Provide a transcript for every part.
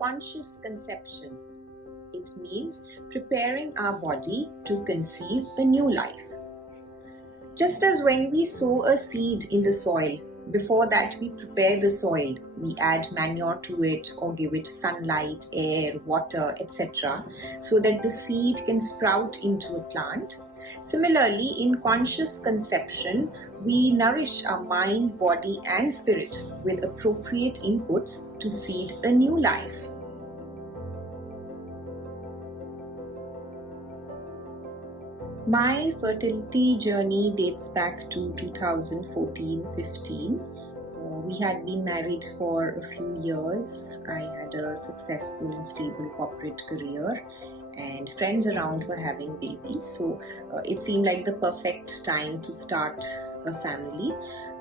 conscious conception. It means preparing our body to conceive a new life. Just as when we sow a seed in the soil, before that we prepare the soil, we add manure to it or give it sunlight, air, water, etc. so that the seed can sprout into a plant. Similarly, in conscious conception, we nourish our mind, body and spirit with appropriate inputs to seed a new life. My fertility journey dates back to 2014-15. We had been married for a few years. I had a successful and stable corporate career, and friends around were having babies. So it seemed like the perfect time to start a family.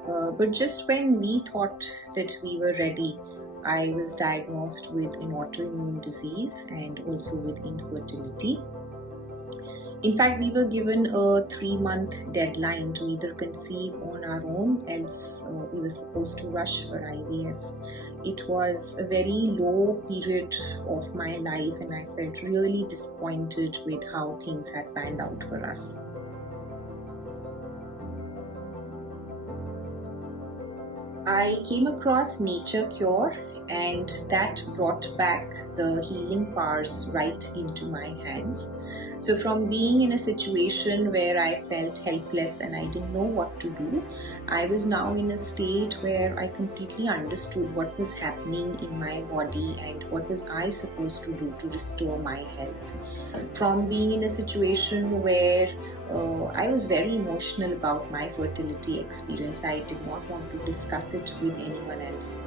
But just when we thought that we were ready, I was diagnosed with an autoimmune disease and also with infertility. In fact, we were given a 3-month deadline to either conceive on our own, else we were supposed to rush for IVF. It was a very low period of my life and I felt really disappointed with how things had panned out for us. I came across Nature Cure and that brought back the healing powers right into my hands. So from being in a situation where I felt helpless and I didn't know what to do, I was now in a state where I completely understood what was happening in my body and what was I supposed to do to restore my health. From being in a situation where I was very emotional about my fertility experience, I did not want to discuss it with anyone else.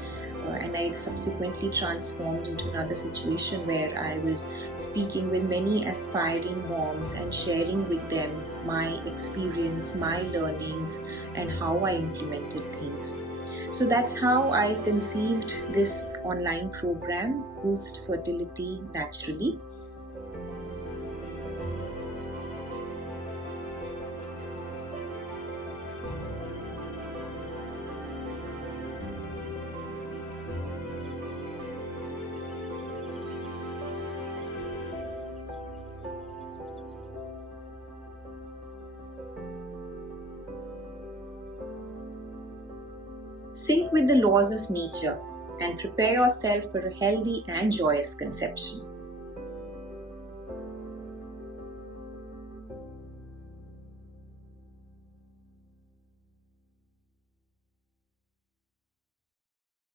And I subsequently transformed into another situation where I was speaking with many aspiring moms and sharing with them my experience, my learnings, and how I implemented things. So that's how I conceived this online program, Boost Fertility Naturally. Sync with the laws of nature and prepare yourself for a healthy and joyous conception.